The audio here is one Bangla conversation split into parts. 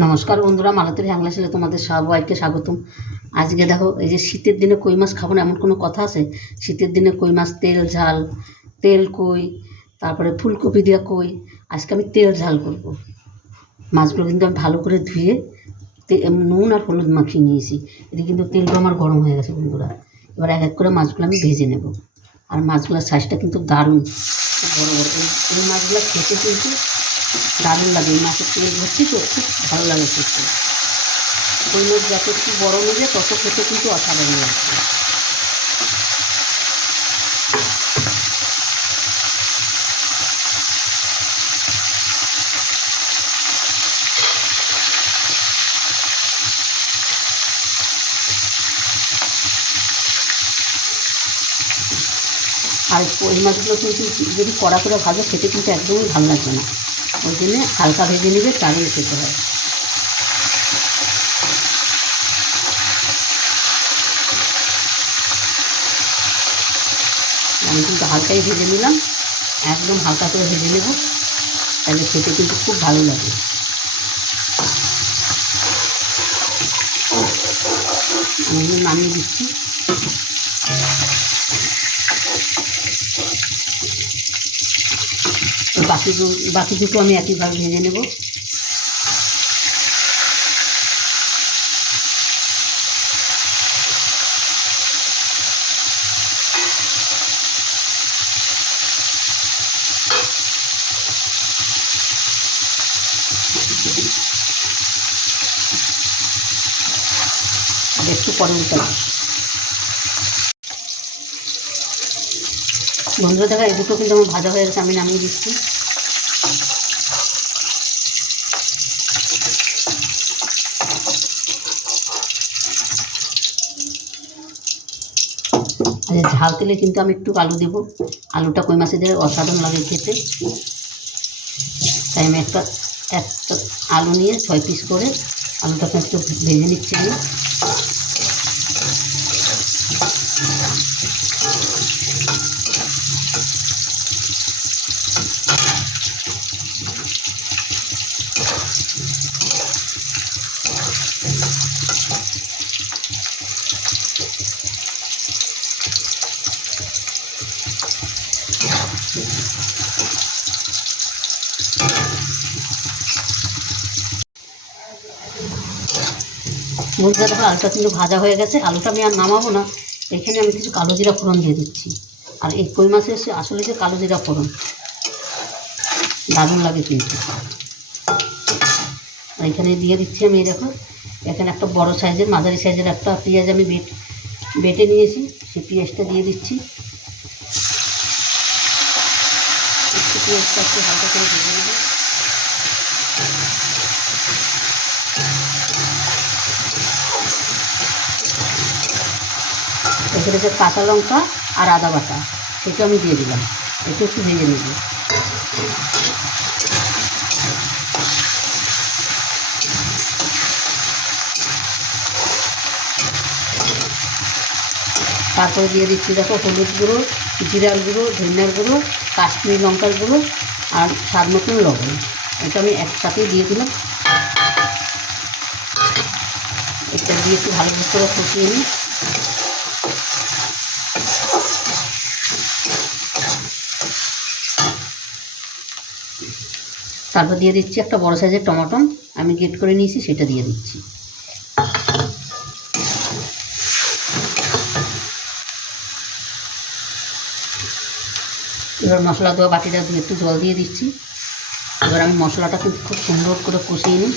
নমস্কার বন্ধুরা, মালতীর হ্যাংলা ছেলে তোমাদের সবাইকে স্বাগতম। আজকে দেখো, এই যে শীতের দিনে কই মাছ খাবো না এমন কোনো কথা আছে? শীতের দিনে কই মাছ তেল ঝাল, তেল কই, তারপরে ফুলকপি দিয়ে কই। আজকে আমি তেল ঝাল করব। মাছগুলো কিন্তু আমি ভালো করে ধুয়ে নুন আর হলুদ মাখিয়ে নিয়েছি। এদিকে কিন্তু তেলটা আমার গরম হয়ে গেছে বন্ধুরা। এবার এক এক করে মাছগুলো আমি ভেজে নেব। আর মাছগুলোর সাইজটা কিন্তু দারুণ, খুব বড় বড়। এই মাছগুলো খেতে কিন্তু দারুণ লাগে। এই মাছের তেল ভর্তি তো খুব ভালো লাগে খেতে। কই মাছ যত একটু বড় নেবে তত খেতে কিন্তু অসাধারণ লাগবে। আর কই মাছগুলো কিন্তু যদি কড়া করে ভাজো খেতে কিন্তু একদমই ভালো লাগবে না। ওই জন্যে হালকা ভেজে নেবে, তাহলেই খেতে হয়। আমি কিন্তু হালকাই ভেজে নিলাম, একদম হালকা করে ভেজে নেব, তাহলে খেতে কিন্তু খুব ভালো লাগে। আমি নামিয়ে দিচ্ছি। বাকি দুটো আমি একইভাবে ভেজে নেব। আর একটু পরে উল্টাবো। বন্ধুরা দেখা, এই দুটো কিন্তু আমার ভাজা হয়ে গেছে, আমি নামিয়ে দিচ্ছি। আর ঝাল তেলে কিন্তু আমি একটু আলু দেবো। আলুটা কই মাছে দিলে অসাধারণ লাগে খেতে। তাই আমি একটা আলু নিয়ে 6 পিস করে আলুটাকে একটু ভেজে নিচ্ছি আমি। বন্ধুরা দেখো, আলুটা কিন্তু ভাজা হয়ে গেছে। আলুটা আমি আর নামাবো না, এখানে আমি কিছু কালো জিরা ফোড়ন দিয়ে দিচ্ছি। আর এই কই মাছের আসলে যে কালো জিরা ফোড়ন দারুণ লাগে কিন্তু। আর এখানে দিয়ে দিচ্ছি আমি, দেখো এখানে একটা বড় সাইজের, মাঝারি সাইজের একটা পেঁয়াজ আমি বেটে নিয়েছি, সেই পেঁয়াজটা দিয়ে দিচ্ছি। একটু পেঁয়াজটা একটু হালকা করে ভেজে নেব। এখানে যে কাঁচা লঙ্কা আর আদা বাটা, সেটা আমি দিয়ে দিলাম। এটা একটু ভেজে নেব। তারপরে দিয়ে দিচ্ছি, দেখো হলুদ গুঁড়ো, জিরার গুঁড়ো, ধনিয়ার গুঁড়ো, কাশ্মীরি লঙ্কার গুঁড়ো আর স্বাদ মতন লবণ। এটা আমি একসাথেই দিয়ে দিলাম। এটা দিয়ে একটু ভালো করে কষিয়ে নিই। তারপর দিয়ে দিচ্ছি একটা বড় সাইজের টমেটো আমি গ্রেট করে নিয়েছি, সেটা দিয়ে দিচ্ছি। এবার মশলা দেওয়া বাটিটা দিয়ে একটু জল দিয়ে দিচ্ছি। এবার আমি মশলাটা কিন্তু খুব সুন্দর করে কষিয়ে নিই।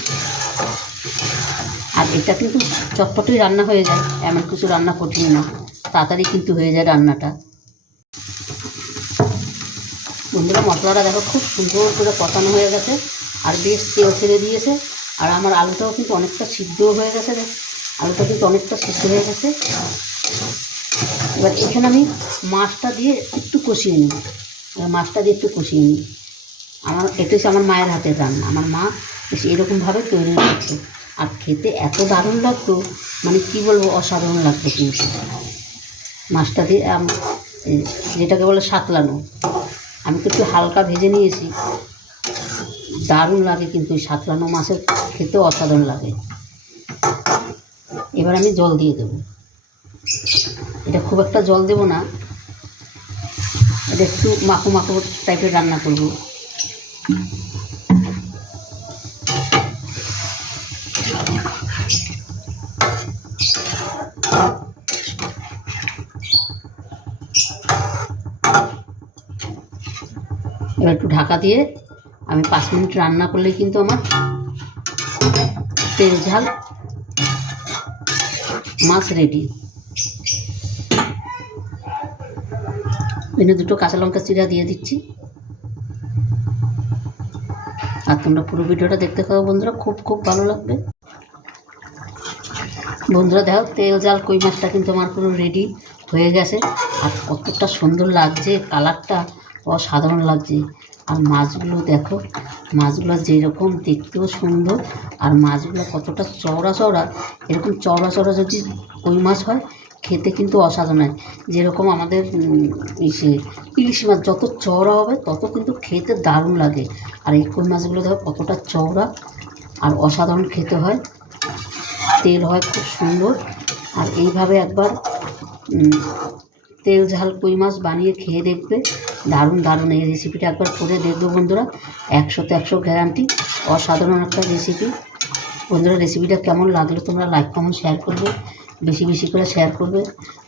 আর এটা কিন্তু চটপটেই রান্না হয়ে যায়, এমন কিছু রান্না কঠিন না, তাড়াতাড়ি কিন্তু হয়ে যায় রান্নাটা। বন্ধুরা, মশলাটা দেখো খুব সুন্দর করে কষানো হয়ে গেছে, আর বেশ তেল ছেড়ে দিয়েছে। আর আমার আলুটাও কিন্তু অনেকটা সিদ্ধও হয়ে গেছে, আলুটা কিন্তু অনেকটা সিদ্ধ হয়ে গেছে। এবার এখানে আমি মাছটা দিয়ে একটু কষিয়ে নিই। মাছটা দিয়ে একটু কষিয়ে নিই। এটা হচ্ছে আমার মায়ের হাতের রান্না। আমার মা এরকমভাবে তৈরি করছে, আর খেতে এত দারুণ লাগতো, মানে কী বলবো, অসাধারণ লাগতো কিন্তু। মাছটা দিয়ে যেটাকে বলে সাতলানো, আমি তো একটু হালকা ভেজে নিয়েছি। দারুণ লাগে, কিন্তু এই সাতলানো মাছের খেতেও অসাধারণ লাগে। এবার আমি জল দিয়ে দেব। এটা খুব একটা জল দেব না, এটা একটু মাখো মাখো টাইপের রান্না করব। এবার একটু ঢাকা দিয়ে আমি 5 মিনিট রান্না করলেই কিন্তু আমার তেল ঝাল মাছ রেডি। এনে 2টো কাঁচা লঙ্কা চিরা দিয়ে দিচ্ছি। আর তোমরা পুরো ভিডিওটা দেখতে থাকো বন্ধুরা, খুব খুব ভালো লাগবে। বন্ধুরা দেখো, তেল ঝাল কই মাছটা কিন্তু আমার পুরো রেডি হয়ে গেছে। আর কতটা সুন্দর লাগছে, কালারটা অসাধারণ লাগছে। আর মাছগুলো দেখো, মাছগুলো যেরকম দেখতেও সুন্দর, আর মাছগুলো কতটা চওড়া চওড়া। এরকম চওড়া চওড়া যদি কই মাছ হয় খেতে কিন্তু অসাধারণ হয়। যেরকম আমাদের ইলিশ মাছ যত চওড়া হবে তত কিন্তু খেতে দারুণ লাগে। আর এই কই মাছগুলো দেখো কতটা চওড়া আর অসাধারণ খেতে হয়, তেল হয় খুব সুন্দর। আর এইভাবে একবার তেল ঝাল কই মাছ বানিয়ে খেয়ে দেখবে, দারুণ দারুণ। এই রেসিপিটা একবার করে দেখবে বন্ধুরা, 100তে 100 গ্যারান্টি, অসাধারণ একটা রেসিপি। বন্ধুরা রেসিপিটা কেমন লাগলো তোমরা লাইক কমেন্ট শেয়ার করবে, বেশি বেশি করে শেয়ার করবে।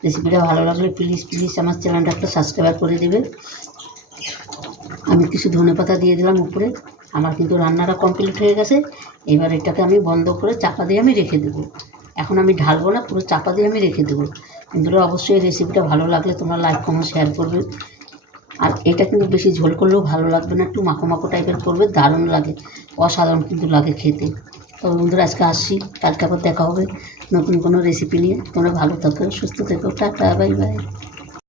রেসিপিটা ভালো লাগলে প্লিজ প্লিজ আমার চ্যানেলটা একটা সাবস্ক্রাইব করে দেবে। আমি কিছু ধনেপাতা দিয়ে দিলাম উপরে। আমার কিন্তু রান্নাটা কমপ্লিট হয়ে গেছে। এবার এটাকে আমি বন্ধ করে চাপা দিয়ে আমি রেখে দেবো। এখন আমি ঢালবো না, পুরো চাপা দিয়ে আমি রেখে দেবো। বন্ধুরা অবশ্যই এই রেসিপিটা ভালো লাগলে তোমরা লাইক কমেন্ট শেয়ার করবে। আর এটা কিন্তু বেশি ঝোল করলেও ভালো লাগবে না, একটু মাখো মাখো টাইপের করবে, দারুণ লাগে, অসাধারণ কিন্তু লাগে খেতে। তবে বন্ধুরা আজকে আসছি, কালকে আবার দেখা হবে নতুন কোনো রেসিপি নিয়ে। তোমরা ভালো থাকো, সুস্থ থেকো, টাটা, বাই বাই।